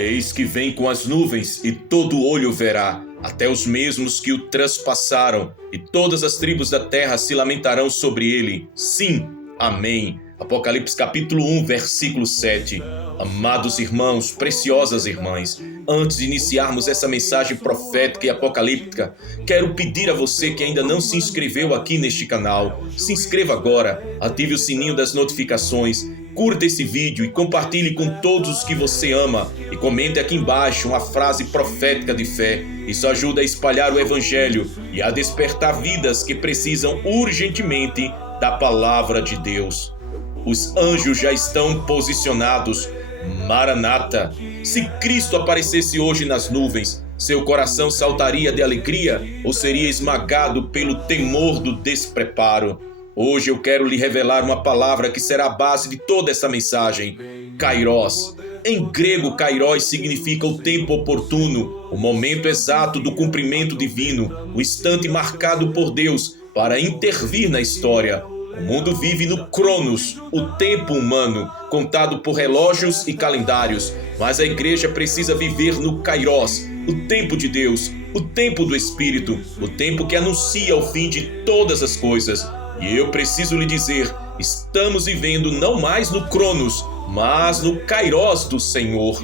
Eis que vem com as nuvens, e todo olho verá, até os mesmos que o transpassaram, e todas as tribos da terra se lamentarão sobre ele. Sim, amém. Apocalipse capítulo 1, versículo 7. Amados irmãos, preciosas irmãs, antes de iniciarmos essa mensagem profética e apocalíptica, quero pedir a você que ainda não se inscreveu aqui neste canal, se inscreva agora, ative o sininho das notificações, curta esse vídeo e compartilhe com todos os que você ama e comente aqui embaixo uma frase profética de fé. Isso ajuda a espalhar o evangelho e a despertar vidas que precisam urgentemente da palavra de Deus. Os anjos já estão posicionados. Maranata! Se Cristo aparecesse hoje nas nuvens, seu coração saltaria de alegria ou seria esmagado pelo temor do despreparo? Hoje eu quero lhe revelar uma palavra que será a base de toda essa mensagem. Kairos. Em grego, Kairos significa o tempo oportuno, o momento exato do cumprimento divino, o instante marcado por Deus para intervir na história. O mundo vive no Cronos, o tempo humano, contado por relógios e calendários, mas a igreja precisa viver no Kairos, o tempo de Deus, o tempo do Espírito, o tempo que anuncia o fim de todas as coisas. E eu preciso lhe dizer, estamos vivendo não mais no Cronos, mas no Kairos do Senhor.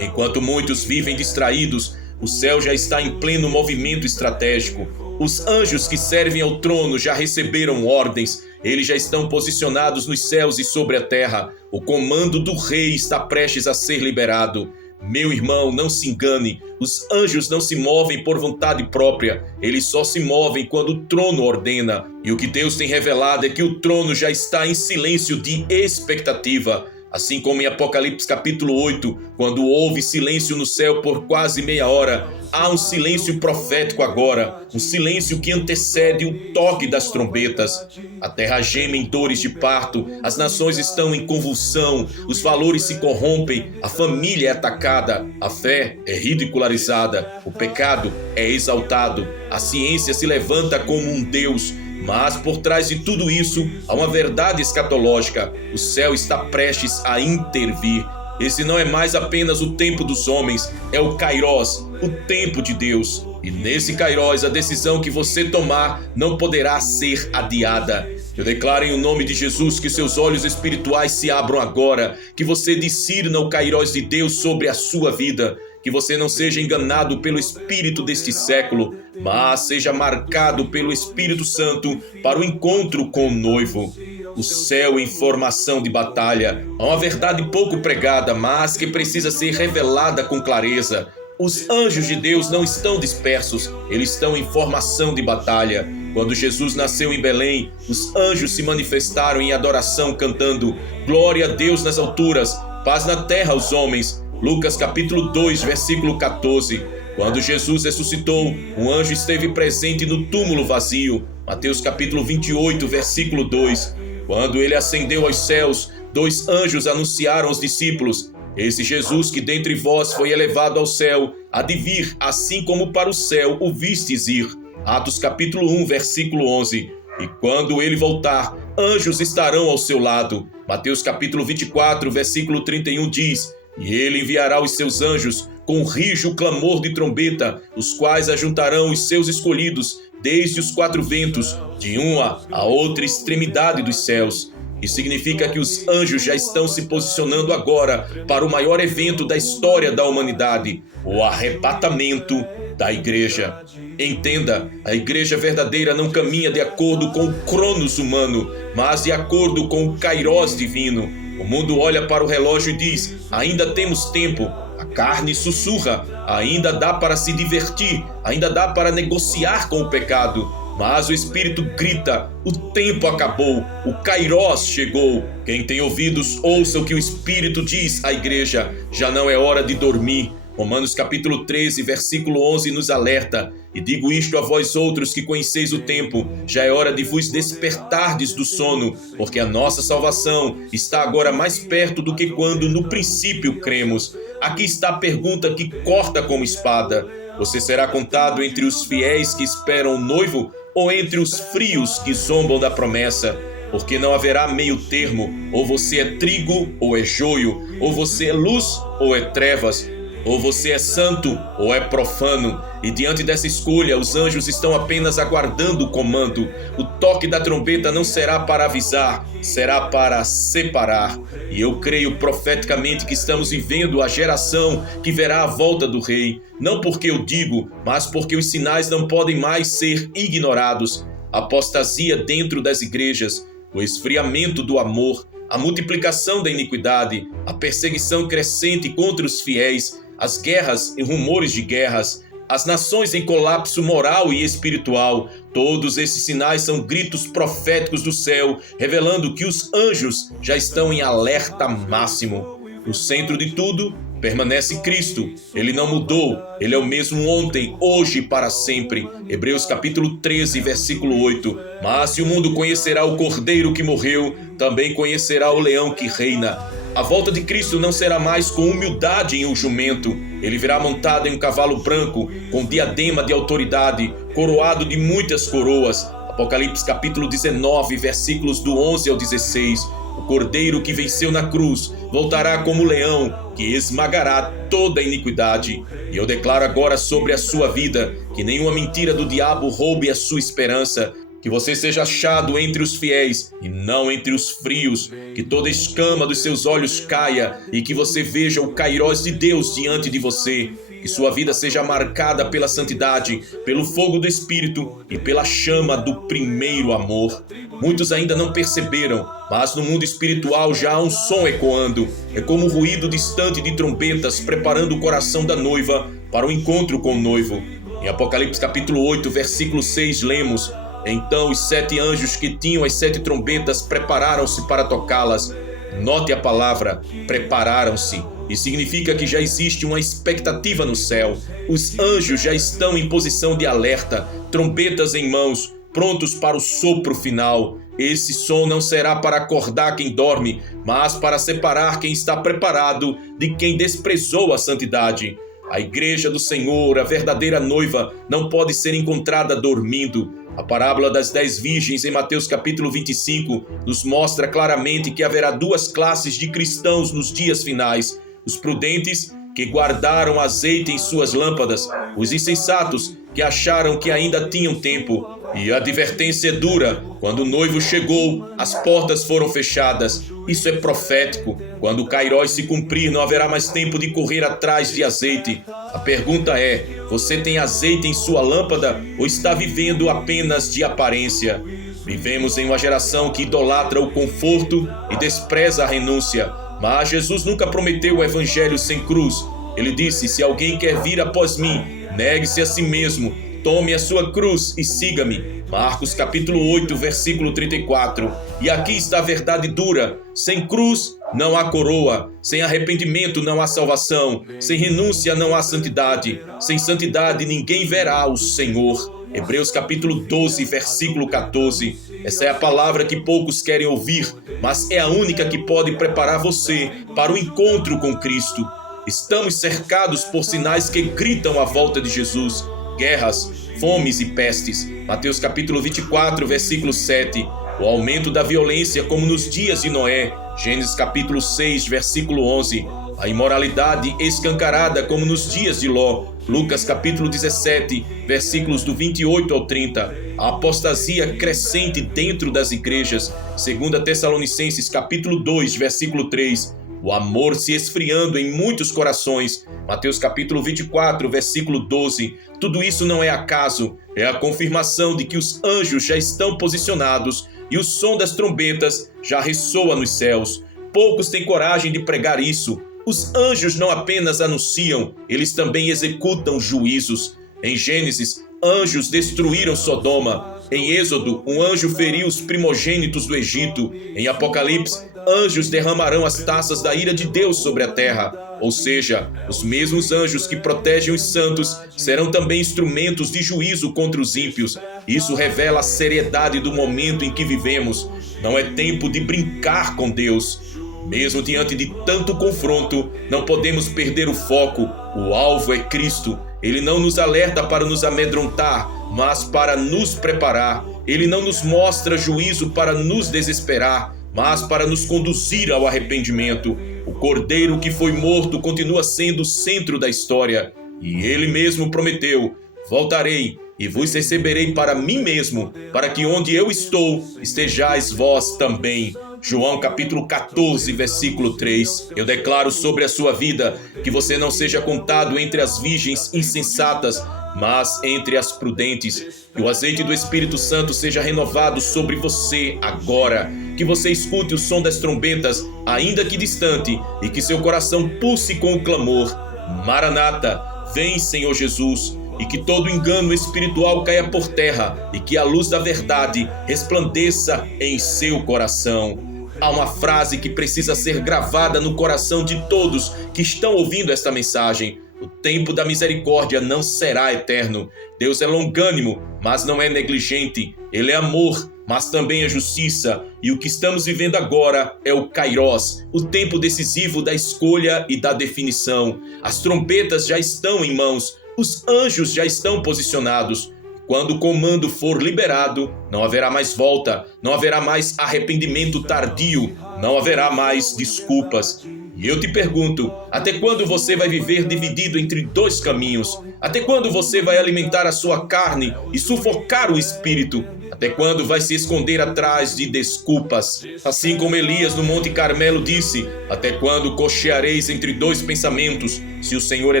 Enquanto muitos vivem distraídos, o céu já está em pleno movimento estratégico. Os anjos que servem ao trono já receberam ordens. Eles já estão posicionados nos céus e sobre a terra. O comando do rei está prestes a ser liberado. Meu irmão, não se engane. Os anjos não se movem por vontade própria. Eles só se movem quando o trono ordena. E o que Deus tem revelado é que o trono já está em silêncio de expectativa. Assim como em Apocalipse capítulo 8, quando houve silêncio no céu por quase meia hora, há um silêncio profético agora, um silêncio que antecede o toque das trombetas. A terra geme em dores de parto, as nações estão em convulsão, os valores se corrompem, a família é atacada, a fé é ridicularizada, o pecado é exaltado, a ciência se levanta como um Deus. Mas por trás de tudo isso, há uma verdade escatológica. O céu está prestes a intervir. Esse não é mais apenas o tempo dos homens, é o Kairos, o tempo de Deus. E nesse Kairos, a decisão que você tomar não poderá ser adiada. Eu declaro em o nome de Jesus que seus olhos espirituais se abram agora, que você discirna o Kairos de Deus sobre a sua vida, que você não seja enganado pelo espírito deste século, mas seja marcado pelo Espírito Santo para o encontro com o noivo. O céu em formação de batalha. Há uma verdade pouco pregada, mas que precisa ser revelada com clareza. Os anjos de Deus não estão dispersos, eles estão em formação de batalha. Quando Jesus nasceu em Belém, os anjos se manifestaram em adoração cantando Glória a Deus nas alturas, paz na terra aos homens. Lucas capítulo 2, versículo 14. Quando Jesus ressuscitou, um anjo esteve presente no túmulo vazio. Mateus capítulo 28, versículo 2. Quando ele ascendeu aos céus, 2 anjos anunciaram aos discípulos: Esse Jesus que dentre vós foi elevado ao céu, há de vir, assim como para o céu o vistes ir. Atos capítulo 1, versículo 11. E quando ele voltar, anjos estarão ao seu lado. Mateus capítulo 24, versículo 31 diz: E ele enviará os seus anjos com rijo clamor de trombeta, os quais ajuntarão os seus escolhidos desde os 4 ventos, de uma a outra extremidade dos céus. Isso significa que os anjos já estão se posicionando agora para o maior evento da história da humanidade, o arrebatamento da igreja. Entenda, a igreja verdadeira não caminha de acordo com o cronos humano, mas de acordo com o Kairos divino. O mundo olha para o relógio e diz: ainda temos tempo. A carne sussurra: ainda dá para se divertir, ainda dá para negociar com o pecado. Mas o Espírito grita: o tempo acabou, o Kairos chegou. Quem tem ouvidos, ouça o que o Espírito diz à igreja: já não é hora de dormir. Romanos capítulo 13, versículo 11 nos alerta: E digo isto a vós outros que conheceis o tempo, já é hora de vos despertardes do sono, porque a nossa salvação está agora mais perto do que quando no princípio cremos. Aqui está a pergunta que corta como espada: você será contado entre os fiéis que esperam o noivo ou entre os frios que zombam da promessa? porque não haverá meio termo, ou você é trigo ou é joio, ou você é luz ou é trevas, ou você é santo ou é profano. E diante dessa escolha, os anjos estão apenas aguardando o comando. O toque da trombeta não será para avisar, será para separar. E eu creio profeticamente que estamos vivendo a geração que verá a volta do Rei. Não porque eu digo, mas porque os sinais não podem mais ser ignorados. A apostasia dentro das igrejas, o esfriamento do amor, a multiplicação da iniquidade, a perseguição crescente contra os fiéis, as guerras e rumores de guerras, as nações em colapso moral e espiritual. Todos esses sinais são gritos proféticos do céu, revelando que os anjos já estão em alerta máximo. No centro de tudo permanece Cristo. Ele não mudou, ele é o mesmo ontem, hoje e para sempre. Hebreus capítulo 13, versículo 8. Mas se o mundo conhecerá o Cordeiro que morreu, também conhecerá o Leão que reina. A volta de Cristo não será mais com humildade em um jumento. Ele virá montado em um cavalo branco, com diadema de autoridade, coroado de muitas coroas. Apocalipse capítulo 19, versículos do 11 ao 16. O Cordeiro que venceu na cruz voltará como leão, que esmagará toda a iniquidade. E eu declaro agora sobre a sua vida, que nenhuma mentira do diabo roube a sua esperança, que você seja achado entre os fiéis e não entre os frios, que toda escama dos seus olhos caia e que você veja o kairós de Deus diante de você, que sua vida seja marcada pela santidade, pelo fogo do Espírito e pela chama do primeiro amor. Muitos ainda não perceberam, mas no mundo espiritual já há um som ecoando. É como o ruído distante de trombetas preparando o coração da noiva para o encontro com o noivo. Em Apocalipse capítulo 8, versículo 6, lemos: Então os 7 anjos que tinham as 7 trombetas prepararam-se para tocá-las. Note a palavra, prepararam-se. E significa que já existe uma expectativa no céu. Os anjos já estão em posição de alerta, trombetas em mãos, prontos para o sopro final. Esse som não será para acordar quem dorme, mas para separar quem está preparado de quem desprezou a santidade. A igreja do Senhor, a verdadeira noiva, não pode ser encontrada dormindo. A parábola das 10 virgens em Mateus capítulo 25 nos mostra claramente que haverá 2 classes de cristãos nos dias finais: os prudentes, que guardaram azeite em suas lâmpadas, os insensatos, que acharam que ainda tinham tempo. E a advertência é dura: quando o noivo chegou, as portas foram fechadas. Isso é profético. Quando o kairós se cumprir, não haverá mais tempo de correr atrás de azeite. A pergunta é: você tem azeite em sua lâmpada ou está vivendo apenas de aparência? Vivemos em uma geração que idolatra o conforto e despreza a renúncia. Mas Jesus nunca prometeu o evangelho sem cruz. Ele disse: se alguém quer vir após mim, negue-se a si mesmo, tome a sua cruz e siga-me. Marcos capítulo 8, versículo 34. E aqui está a verdade dura: sem cruz não há coroa, sem arrependimento não há salvação, sem renúncia não há santidade, sem santidade ninguém verá o Senhor. Hebreus capítulo 12, versículo 14. Essa é a palavra que poucos querem ouvir, mas é a única que pode preparar você para o encontro com Cristo. Estamos cercados por sinais que gritam a volta de Jesus: guerras, fomes e pestes. Mateus capítulo 24, versículo 7. O aumento da violência como nos dias de Noé. Gênesis capítulo 6, versículo 11. A imoralidade escancarada como nos dias de Ló. Lucas capítulo 17, versículos do 28 ao 30. A apostasia crescente dentro das igrejas. 2 Tessalonicenses capítulo 2, versículo 3. O amor se esfriando em muitos corações. Mateus capítulo 24, versículo 12. Tudo isso não é acaso, é a confirmação de que os anjos já estão posicionados e o som das trombetas já ressoa nos céus. Poucos têm coragem de pregar isso. Os anjos não apenas anunciam, eles também executam juízos. Em Gênesis, anjos destruíram Sodoma. Em Êxodo, um anjo feriu os primogênitos do Egito. Em Apocalipse, anjos derramarão as taças da ira de Deus sobre a terra. Ou seja, os mesmos anjos que protegem os santos serão também instrumentos de juízo contra os ímpios. Isso revela a seriedade do momento em que vivemos. Não é tempo de brincar com Deus. Mesmo diante de tanto confronto, não podemos perder o foco. O alvo é Cristo. Ele não nos alerta para nos amedrontar, mas para nos preparar. Ele não nos mostra juízo para nos desesperar, mas para nos conduzir ao arrependimento. O Cordeiro que foi morto continua sendo o centro da história. E ele mesmo prometeu: voltarei e vos receberei para mim mesmo, para que onde eu estou, estejais vós também. João capítulo 14, versículo 3. Eu declaro sobre a sua vida que você não seja contado entre as virgens insensatas, mas entre as prudentes. Que o azeite do Espírito Santo seja renovado sobre você agora. Que você escute o som das trombetas, ainda que distante, e que seu coração pulse com o clamor: Maranata, vem, Senhor Jesus. E que todo engano espiritual caia por terra, e que a luz da verdade resplandeça em seu coração. Há uma frase que precisa ser gravada no coração de todos que estão ouvindo esta mensagem: o tempo da misericórdia não será eterno. Deus é longânimo, mas não é negligente. Ele é amor, mas também é justiça. E o que estamos vivendo agora é o Kairos, o tempo decisivo da escolha e da definição. As trombetas já estão em mãos, os anjos já estão posicionados. Quando o comando for liberado, não haverá mais volta, não haverá mais arrependimento tardio, não haverá mais desculpas. E eu te pergunto, até quando você vai viver dividido entre dois caminhos? Até quando você vai alimentar a sua carne e sufocar o espírito? Até quando vai se esconder atrás de desculpas? Assim como Elias no Monte Carmelo disse: até quando cocheareis entre dois pensamentos? Se o Senhor é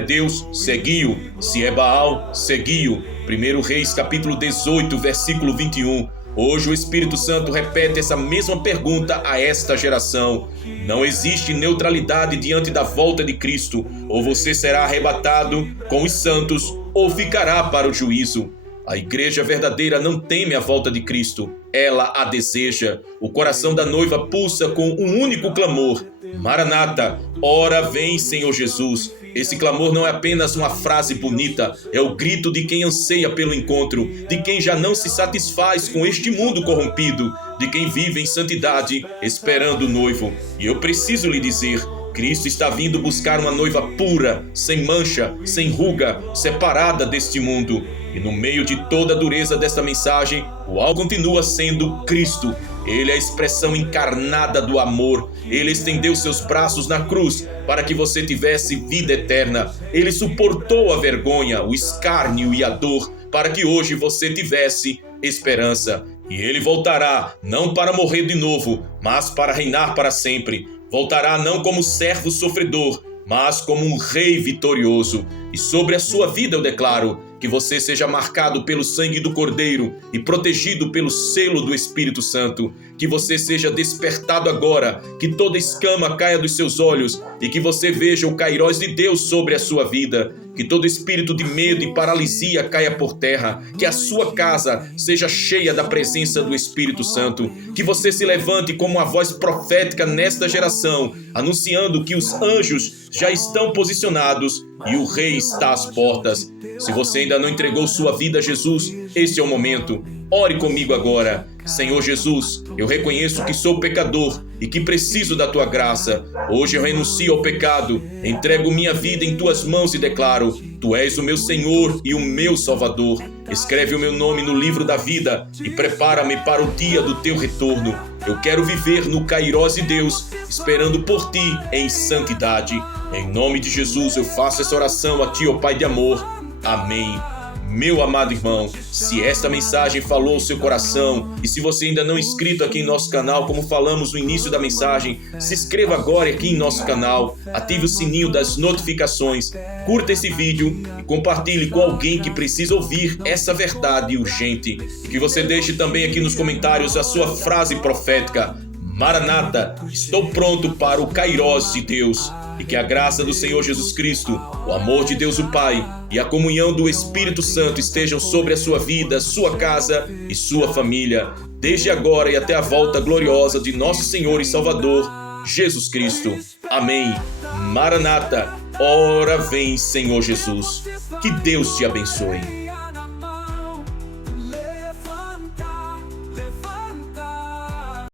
Deus, segui-o. Se é Baal, segui-o. 1 Reis capítulo 18, versículo 21. Hoje o Espírito Santo repete essa mesma pergunta a esta geração. Não existe neutralidade diante da volta de Cristo. Ou você será arrebatado com os santos, ou ficará para o juízo. A igreja verdadeira não teme a volta de Cristo. Ela a deseja. O coração da noiva pulsa com um único clamor: Maranata, ora vem, Senhor Jesus. Esse clamor não é apenas uma frase bonita, é o grito de quem anseia pelo encontro, de quem já não se satisfaz com este mundo corrompido, de quem vive em santidade, esperando o noivo. E eu preciso lhe dizer: Cristo está vindo buscar uma noiva pura, sem mancha, sem ruga, separada deste mundo. E no meio de toda a dureza desta mensagem, o alvo continua sendo Cristo. Ele é a expressão encarnada do amor. Ele estendeu seus braços na cruz para que você tivesse vida eterna. Ele suportou a vergonha, o escárnio e a dor para que hoje você tivesse esperança. E ele voltará, não para morrer de novo, mas para reinar para sempre. Voltará não como servo sofredor, mas como um rei vitorioso. E sobre a sua vida eu declaro que você seja marcado pelo sangue do Cordeiro e protegido pelo selo do Espírito Santo. Que você seja despertado agora, que toda escama caia dos seus olhos e que você veja o Kairos de Deus sobre a sua vida. Que todo espírito de medo e paralisia caia por terra. Que a sua casa seja cheia da presença do Espírito Santo. Que você se levante como uma voz profética nesta geração, anunciando que os anjos já estão posicionados e o Rei está às portas. Se você ainda não entregou sua vida a Jesus, este é o momento. Ore comigo agora. Senhor Jesus, eu reconheço que sou pecador e que preciso da Tua graça. Hoje eu renuncio ao pecado, entrego minha vida em Tuas mãos e declaro: Tu és o meu Senhor e o meu Salvador. Escreve o meu nome no livro da vida e prepara-me para o dia do Teu retorno. Eu quero viver no Kairos de Deus, esperando por Ti em santidade. Em nome de Jesus eu faço essa oração a Ti, ó Pai de amor. Amém. Meu amado irmão, se esta mensagem falou ao seu coração e se você ainda não é inscrito aqui em nosso canal, como falamos no início da mensagem, se inscreva agora aqui em nosso canal, ative o sininho das notificações, curta esse vídeo e compartilhe com alguém que precisa ouvir essa verdade urgente. E que você deixe também aqui nos comentários a sua frase profética: Maranata, estou pronto para o Kairos de Deus. E que a graça do Senhor Jesus Cristo, o amor de Deus o Pai e a comunhão do Espírito Santo estejam sobre a sua vida, sua casa e sua família, desde agora e até a volta gloriosa de nosso Senhor e Salvador, Jesus Cristo. Amém. Maranata, ora vem, Senhor Jesus. Que Deus te abençoe.